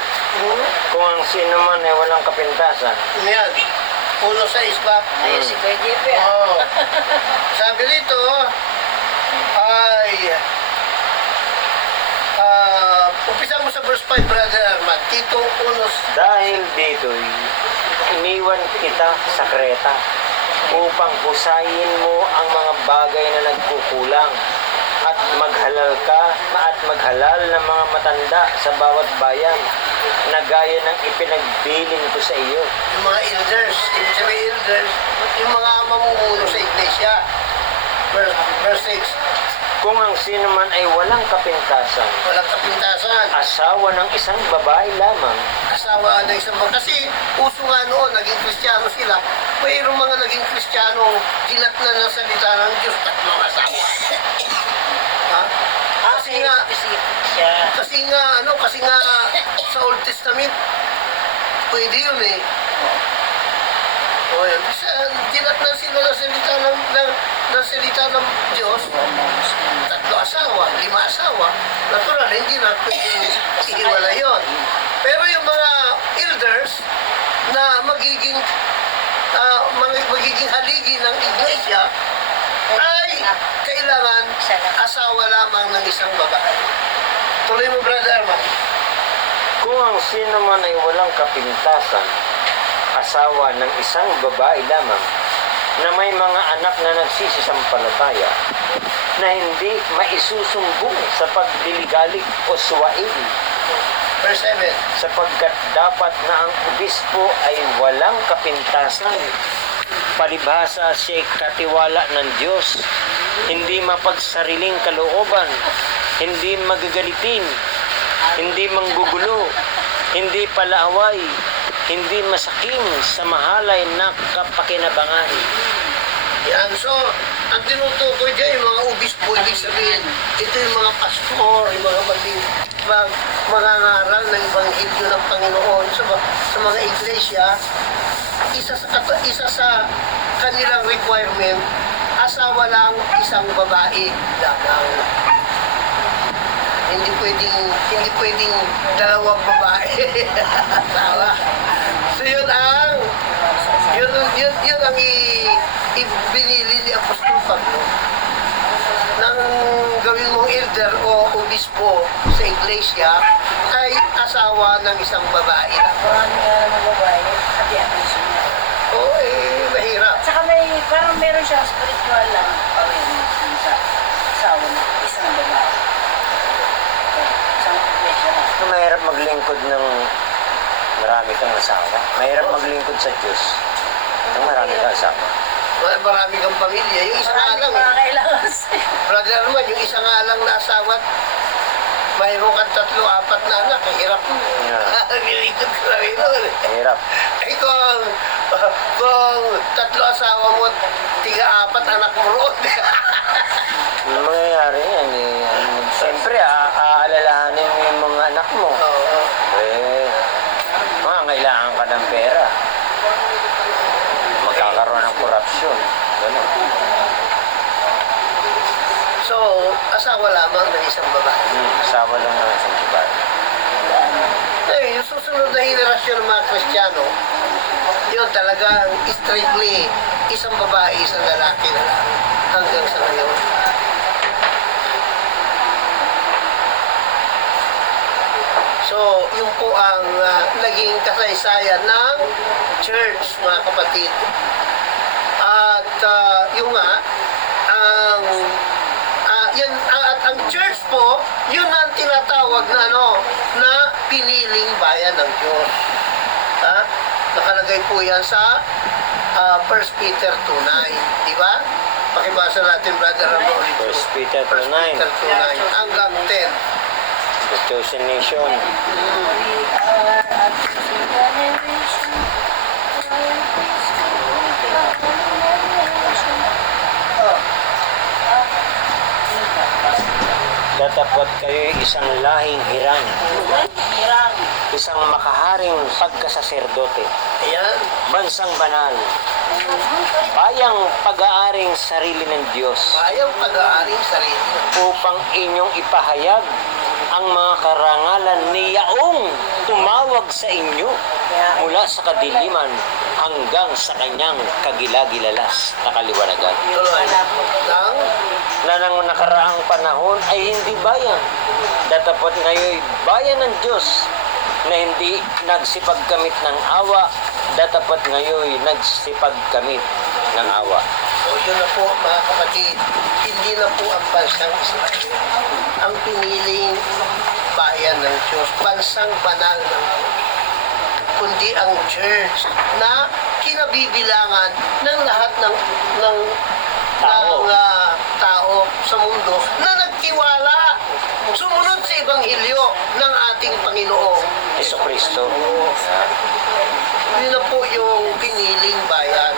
Kung ang sino man ay walang kapintasan. yan, 1:6 ba? Ayun si Kuya JP ah. Oo. Sabi dito, ay, umpisa mo sa verse 5, Brother Arman. Tito 1. Dahil dito'y iniwan kita sa Kreta upang husayin mo ang mga bagay na nagkukulang at maghalal ka at maghalal ng mga matanda sa bawat bayan na gaya ng ipinagbilin ko sa iyo. Yung mga elders, ibig sabihin elders, yung mga mamumuno sa iglesia. Verse 6, Kung ang sino man ay walang kapintasan, walang kapintasan. asawa ng isang babae lamang, Asawa ng isang mga, kasi uso nga noon, naging Kristiyano sila. Mayroong mga naging Kristiyano, dinatnan ng salita ng Diyos, 3 asawa. Ha? Kasi nga, kasi nga, sa Old Testament, pwede yun eh. O yun, dinatnan sila ng salita ng Diyos, 3 asawa, 5 asawa. Natural, hindi na pwede ihiwala yun. Pero yung mga elders na magiging haligi ng iglesia ay kailangan asawa lamang ng isang babae. Tuloy mo, Brother Arman. kung ang sino man ay walang kapintasan, asawa ng isang babae lamang, na may mga anak na nagsisisampalataya, na hindi maisusumbong sa pagliligalig o suwail, Verse 7. sapagkat dapat na ang obispo ay walang kapintasan. Palibhasa siya'y katiwala ng Diyos, hindi mapagsariling kalooban, hindi magagalitin, hindi manggugulo, hindi palaaway, hindi masakim sa mahalay na kapakinabangan. Yan. So, ang tinutukoy dyan, yung mga obispo, ibig sabihin, ito yung mga pastor, yung mga mangangaral ng Ebanghelyo ng Panginoon sa mga iglesia. Isa sa kanilang requirement, asawa lang isang babae lamang. Hindi pwedeng 2 babae. Asawa. So yun ang ibinili ni Apostol Pablo nang gawin mong elder o obispo sa iglesia ay asawa ng isang babae. Marami nga ng babae, hati-hati siya. O mahirap. At saka may parang meron siyang spiritual lang awareness sa asawa ng isang babae. Isang iglesia lang. So, mahirap maglingkod ng marami kang asawa. Mahirap maglingkod sa Diyos ng marami kang asawa. Marami kang pamilya. Yung isa nga Marami lang. mga kailangan sa'yo. Brother naman, yung isa nga lang na asawa, mayroon kang 3, 4 na anak. Hirap mo. Yeah. Nilingkod ko lang yun. Mahirap. Eh kung 3 asawa mo, 4 anak mo roon. Ang mangyayari yan, siyempre, aalalahanin mo yung mga anak mo. Oo. Kailangan ka ng pera. Magkakaroon ng korupsyon. Ganun. So, asawa lamang ng isang babae. Asawa lang ng isang babae. Eh, yung susunod na henerasyon ng mga Kristiyano, yun talagang strictly isang babae, isang lalaki na lang hanggang sa ngayon. So, yun po ang naging kasaysayan ng church, mga kapatid. At yun nga, ang church po, yun ang tinatawag na na piniling bayan ng Diyos. Nakalagay po yan sa 1 Peter 2:9, di ba? Pakibasa natin, Brother Ramon. 1 Peter 1 Peter 2:9 hanggang 10. The chosen nation. We are a chosen generation. Datapot kayo'y isang lahing hirang, Hirang. isang makaharing pagkasaserdote, Ayan. bansang banal, bayang pag-aaring sarili ng Diyos, Bayang pag-aaring sarili. upang inyong ipahayag ang mga karangalan ni Yaong tumawag sa inyo mula sa kadiliman hanggang sa kanyang kagilagilalas na kaliwanagan. Tuloy. Nang Na nang nakaraang panahon ay hindi bayan. Datapot ngayon bayan ng Diyos na hindi nagsipagkamit ng awa. Datapot ngayon nagsipagkamit ng awa. So, yun na po, mga kapatid, hindi na po ang bansang Israel ang piniling bayan ng Diyos, bansang banal ng Diyos, kundi ang church na kinabibilangan ng lahat ng Tao. tao sa mundo na nagtiwala, sumunod sa Ebanghelyo ng ating Panginoong Heso Kristo. Yun na po yung piniling bayan.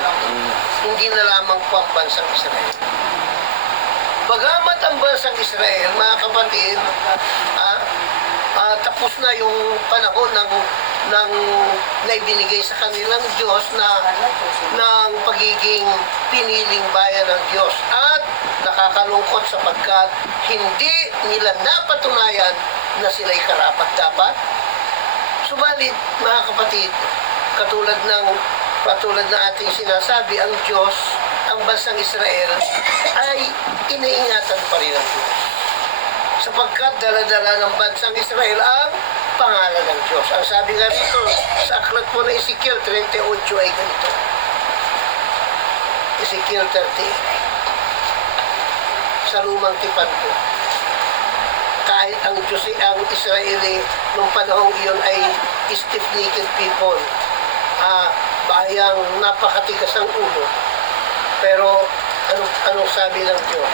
Hindi na lamang po ang bansang Israel. Bagamat ang bansang Israel, mga kapatid, tapos na yung panahon ng naibinigay sa kanilang Diyos ng pagiging piniling bayan ng Diyos. At nakakalungkot sapagkat hindi nila napatunayan na sila'y karapat-dapat. Subalit, mga kapatid, katulad ng ating sinasabi, ang Diyos, ang bansang Israel, ay iniingatan pa rin ang Diyos. Sapagkat dala-dala ng bansang Israel ang pangalan ng Diyos. Ang sabi nga rito, sa aklat po na Ezekiel 38 ay ganito. Ezekiel 38. Sa lumang tipan po. Kahit ang Diyos, ang Israeli, nung panahong iyon ay stiff-necked people, bayang napakatigas ang ulo. Pero anong sabi ng Diyos?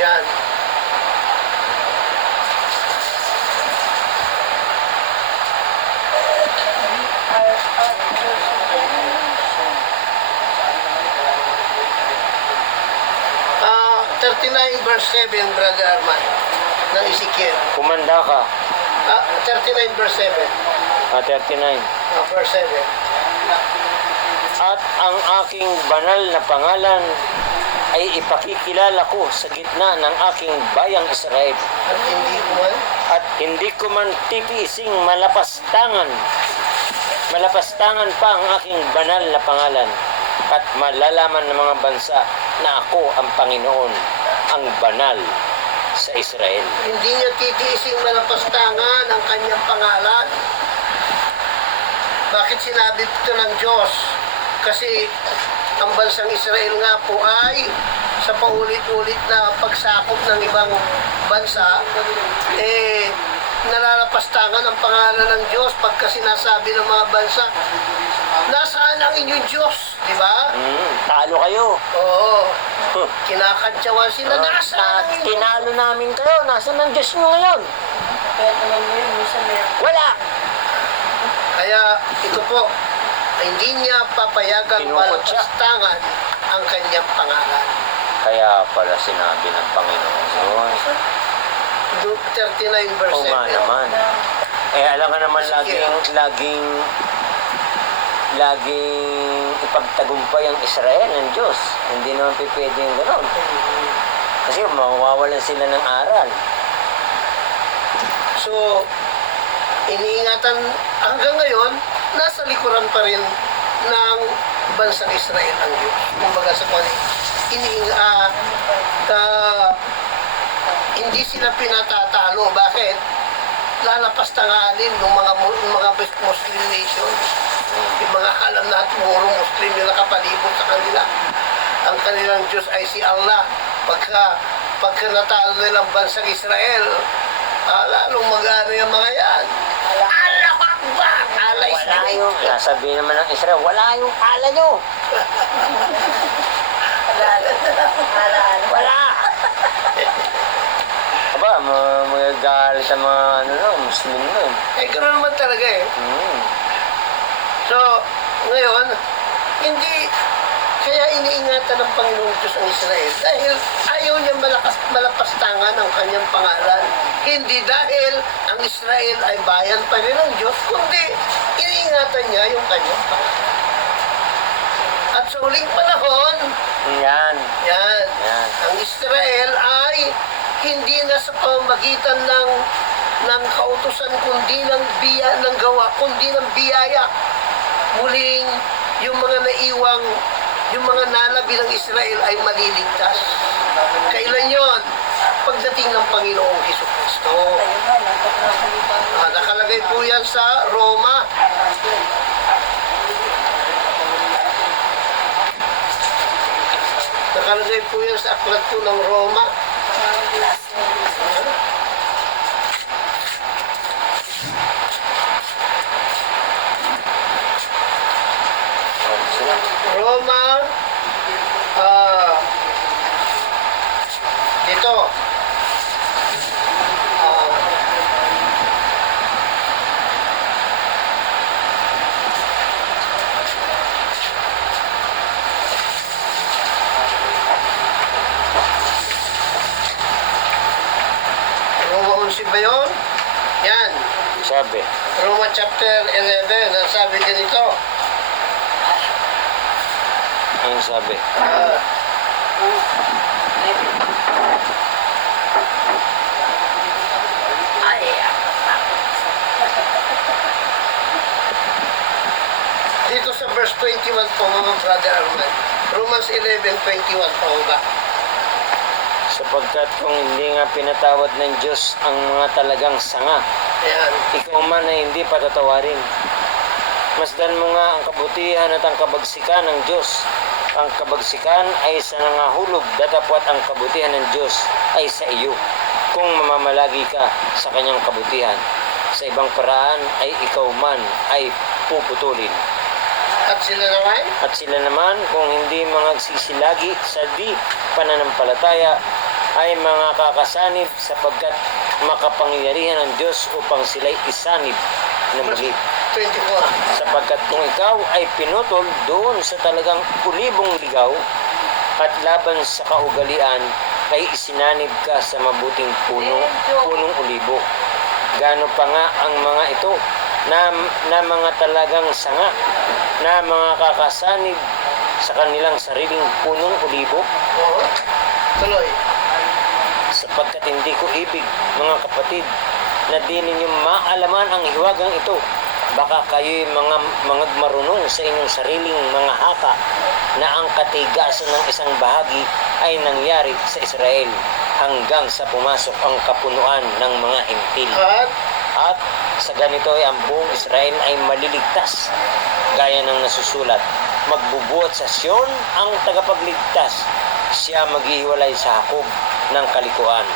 Yan. Our chosen generation. 39 verse 7, Brother Arman, ng Ezekiel. Kumanda ka. 39 verse 7. 39. Verse 7. At ang aking banal na pangalan ay ipakikilala ko sa gitna ng aking bayang Israel. At hindi ko man titiising malapastangan pa ang aking banal na pangalan. At malalaman ng mga bansa na ako ang Panginoon, ang banal sa Israel. Hindi niya titiising malapastangan ang kanyang pangalan Bakit sinabi ito ng Diyos? Kasi ang bansang Israel nga po ay sa paulit-ulit na pagsakop ng ibang bansa, nalalapastangan ang pangalan ng Diyos pagka sinasabi ng mga bansa, nasaan ang inyong Diyos? Di ba? Talo kayo. Oo. Kinakantsawan sila, nasaan ang inyong Tinalo namin kayo. Nasaan ang Diyos nyo ngayon? Kaya naman mo yun, minsan meron. Wala. Kaya ito po, hindi niya papayagang Tinukot siya. malapastangan ang kanyang pangalan. Kaya pala sinabi ng Panginoon. Luke 39 verse Oo nga 7. naman. Alam ka naman laging ipagtagumpay ang Israel ng Diyos. Hindi naman pwede yung gano'n. Kasi mawawalan sila ng aral. So, iniingatan hanggang ngayon, nasa likuran pa rin ng bansang Israel ang Diyos. Kumbaga sa kanya, hindi sila pinatatalo. Bakit? Lalapastanganin ng mga Muslim nations. Yung mga alam natin, puro Muslim yung nakapalibot sa kanila. Ang kanilang Diyos ay si Allah. Pagka natalo nilang bansang Israel, lalong mag-ano yung mga yan. Allah Akbar! Allah is Wala great! yung, sasabihin naman ng Israel, wala yung ala nyo. Wala. Aba, magagalit ang mga Muslim nun. Gano'n naman talaga eh. So, ngayon, kaya iniingatan ng Panginoong Diyos ang Israel dahil ayaw niya malapastangan ang kanyang pangalan. Hindi dahil ang Israel ay bayan pa rin ng Diyos, kundi iniingatan niya yung kanyang pangalan. At sa huling panahon, Yan. yan, Yan. ang Israel ay hindi na sa pamamagitan ng kautusan kundi ng gawa, kundi ng biyaya. Muling yung mga naiwang, yung mga nalabi ng Israel ay maliligtas. Kailan yon? Pagdating ng Panginoong Jesucristo. Nakalagay po yan sa Roma. Nakalagay po yan sa aklat po ng Roma. Roma, dito, Roma 11 ba yun? Yan, Sabi. Roma chapter 11, ang sabi ganito, Ang sabi. Dito sa verse 21 po, mga brother Arman. Romans 11:21 po ba? Sapagkat kung hindi nga pinatawad ng Diyos ang mga talagang sanga, Ayan. ikaw man ay hindi patatawarin. Masdan mo nga ang kabutihan at ang kabagsikan ng Diyos. Ang kabagsikan ay sa nangahulog, datapwat ang kabutihan ng Diyos ay sa iyo, kung mamamalagi ka sa kanyang kabutihan. Sa ibang paraan ay ikaw man ay puputulin. At sila naman, At sila naman, kung hindi mga sisilagi sa di pananampalataya, ay mga kakasanib sapagkat makapangyarihan ng Diyos upang sila'y isanib na muli. 24. Sapagkat kung ikaw ay pinutol doon sa talagang ulibong ligaw at laban sa kaugalian, ay isinanib ka sa mabuting punong ulibo. Gano pa nga ang mga ito na mga talagang sanga, na mga kakasanib sa kanilang sariling punong ulibo. Oo. Tuloy. Sapagkat hindi ko ibig, mga kapatid, na di ninyo maalaman ang hiwagang ito. Baka kayo'y mga marunong sa inyong sariling mga haka na ang katigasan ng isang bahagi ay nangyari sa Israel hanggang sa pumasok ang kapunuan ng mga hintil. At At sa ganito ay ang buong Israel ay maliligtas. Gaya ng nasusulat, magbubuhat sa Sion ang tagapagligtas. Siya maghihiwalay sa Hakob ng kalikuan.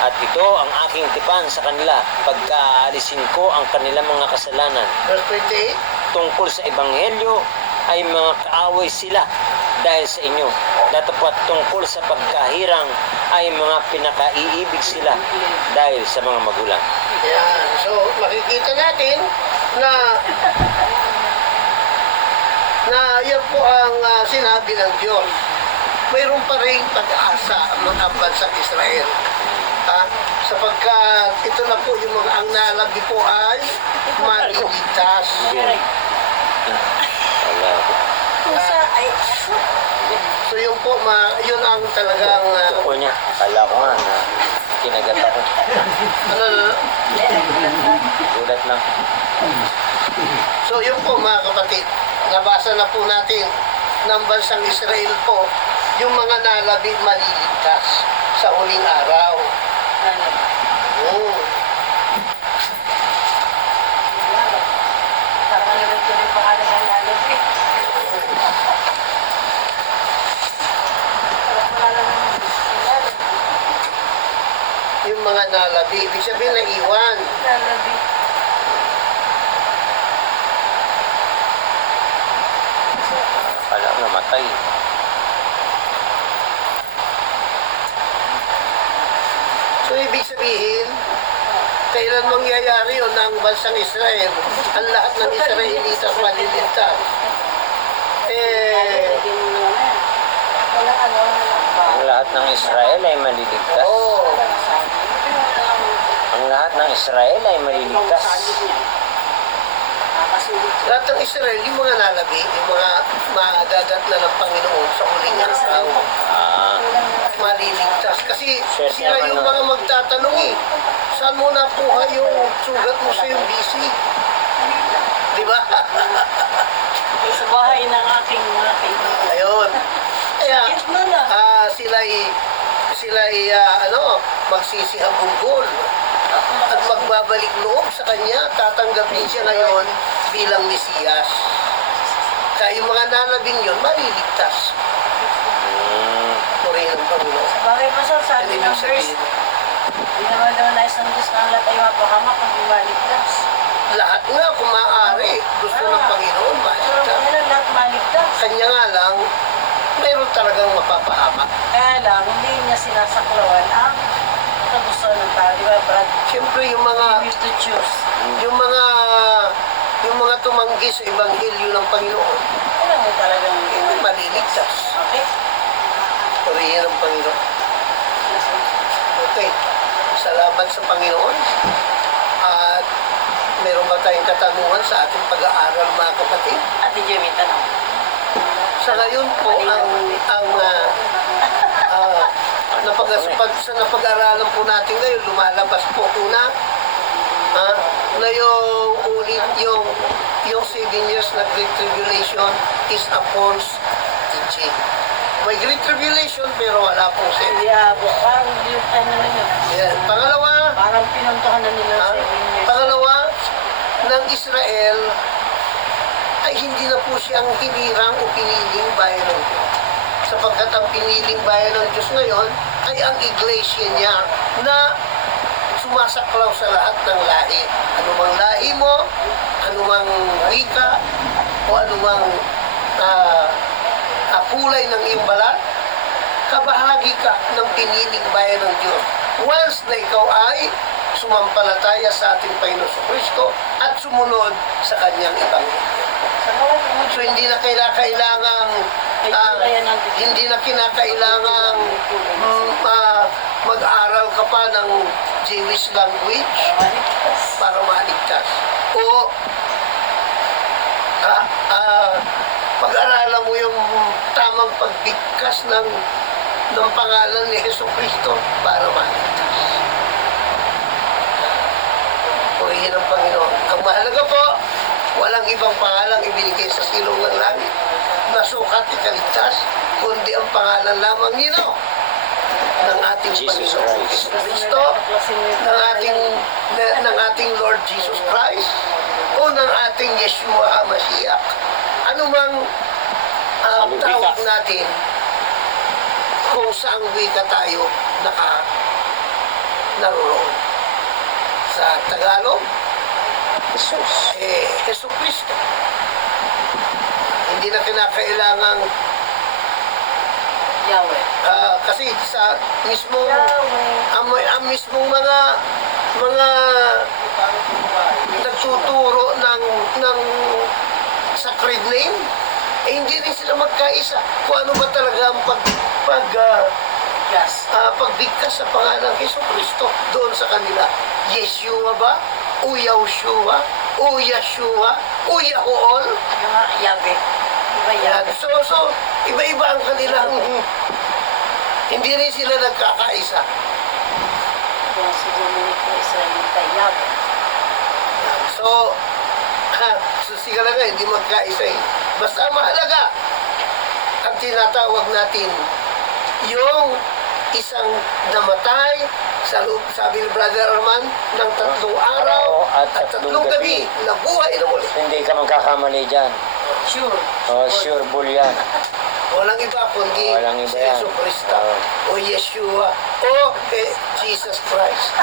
At ito ang aking tipan sa kanila pagkaalisin ko ang kanilang mga kasalanan. Verse 28. Tungkol sa Ebanghelyo ay mga kaaway sila dahil sa inyo. Datapwat tungkol sa pagkahirang ay mga pinakaiibig sila dahil sa mga magulang. Yan. So, makikita natin na yan po ang sinabi ng Diyos. Mayroon pa rin pag-asa ang bansang Israel. Sapagkat ito na po yung mga ang nalabi po ay maliligtas. Wala. Pusa ay So yun po, yun ang talagang Ako niya, akala ko nga na kinagat ako. ano, Gulat lang. so yun po mga kapatid, nabasa na po natin ng bansang Israel po yung mga nalabi maliligtas sa huling araw. Parang nalagyan ko yung pangalan ng lalaki. Parang pangalan ng lalaki. Yung mga nalabi, ibig sabihin na iwan. Lalaki. Akala ko namatay. So ibig sabihin, kailan mangyayari yun ng bansang Israel? Ang lahat ng Israelitas maliligtas. Walang ano, walang ba? Ang lahat ng Israel ay maliligtas. Oo. Ang lahat ng Israel ay maliligtas. Lahat ng Israel, yung mga nalabi, yung mga madadatna ng Panginoon sa huling araw, Ah, maliligtas. Kasi Swerte sila naman yung nun. mga magtatanong saan mo nakuha yung sugat mo sa yung BC? Di ba? Sa bahay ng aking mga kaibigan. Ayun. Kaya, Sakit na lang. sila'y magsisihabunggol at magbabalik loob sa kanya, tatanggapin siya ngayon bilang Mesiyas. Kaya yung mga nalabing yun, maliligtas. Purihin ang Panginoon. Sa bagay pa sa sabi Ano ng ibig verse, sabihin? hindi naman daw nais ng Diyos na ang lahat ay mapahamak kung maligtas. Lahat nga, kung maaari, gusto ng Panginoon, Pero maligtas. kailan lahat maligtas? Kanya nga lang, mayroon talagang mapapahamak. Kaya lang, hindi niya sinasaklawan ang kagustuhan ng tao. Di ba, Brad? Siyempre, yung mga We used to choose. yung mga tumanggi sa ebanghelyo ng Panginoon, Alam mo talagang hindi maliligtas. okay? Purihin ang Panginoon. Okay. Salamat sa Panginoon. At meron ba tayong katanungan sa ating pag-aaral, mga kapatid? Ate Jemmy, tanong. Sa ngayon po, sa napag-aralan po natin ngayon, lumalabas po una, na yung 7 years na Great Tribulation is a false teaching. May Great Tribulation pero wala pong 7. Hindi parang yung ano na yun. Yan. Pangalawa, Parang pinuntahan na nila Ah, 7 years. pangalawa, ng Israel ay hindi na po siyang hinirang o piniling bayan ng Diyos. Sapagkat ang piniling bayan ng Diyos ngayon ay ang iglesia niya na sumasaklaw sa lahat ng lahi. Anumang lahi mo, anumang wika, o anumang kulay ng iyong balat, kabahagi ka ng piniling bayan ng Diyos. Once na ikaw ay sumampalataya sa ating Panginoon Kristo at sumunod sa kanyang ebanghelyo. So hindi na kinakailangang mag-aral ka pa ng Jewish language para maligtas. O pag-aralan mo yung tamang pagbigkas ng pangalan ni Hesus Kristo para maligtas. Purihin ang Panginoon. Ang mahalaga po, walang ibang pangalang ibinigay sa silong ng langit na sukat ikaligtas, kundi ang pangalan lamang nino ng ating Jesus Panginoon Christ. Kristo, ng ating Jesus Christ o ng ating Yeshua HaMashiach. Ano mang tawag natin kung saang wika tayo naroon. Sa Tagalog, Jesus. Jesu Cristo. Hindi na kinakailangang Yahweh. kasi sa mismong ang mismong mga nagtuturo ng sacred name, hindi rin sila magkaisa kung ano ba talaga ang Yes. pagbigkas sa pangalan ng Hesus Kristo doon sa kanila. Yeshua ba? O Yahushua? O Yeshua? O Yahuol? Yung nga, Yahweh. Iba Yan. Yahweh. So, iba-iba ang kanilang, hindi rin sila nagkakaisa. Kung si Dominic na Israelita, Yahweh. So, sige lang nga, hindi magkaisa eh. Basta mahalaga, ang tinatawag natin, yung isang namatay sa loob, sabi ni Brother Arman, ng 3 araw at 3 gabi, nabuhay na muli. Hindi ka magkakamali dyan. Sure. Sure bull yan. Walang iba kundi Walang iba si yan. Yesu Cristo o Yeshua o Jesus Christ.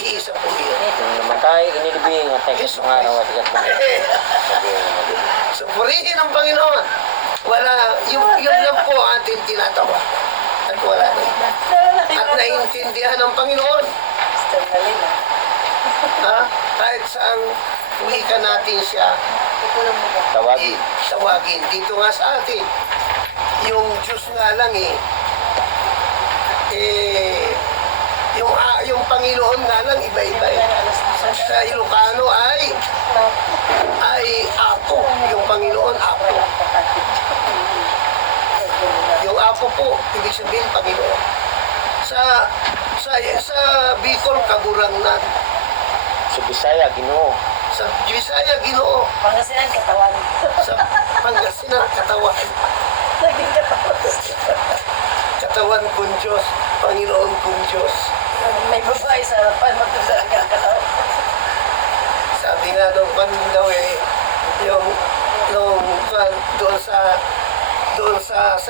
Iisa po yun. Yung namatay, inilibing at ay Jesus ng araw at ikat ng So, purihin ang Panginoon. Yun lang po ang ating tinatawa. At wala na iba. At naiintindihan ng Panginoon. Kahit saang wika natin siya tawagin. tawagin. Dito nga sa atin, yung Diyos nga lang yung Panginoon nga lang iba-iba eh. Sa Ilocano ay Apo. Yung Panginoon, Apo. Yung Apo po, ibig sabihin Panginoon. Sa Bicol, Kagurangnan. Sa Bisaya, Ginoo. Sa Bisaya, Ginoo. Pangasinan, katawan. Sa Pangasinan, katawan. Naging katawan. Katawan kong Diyos, Panginoon kong Diyos. May babae sa harapan, magkasarang katawan. Sabi nga nung daw yung doon sa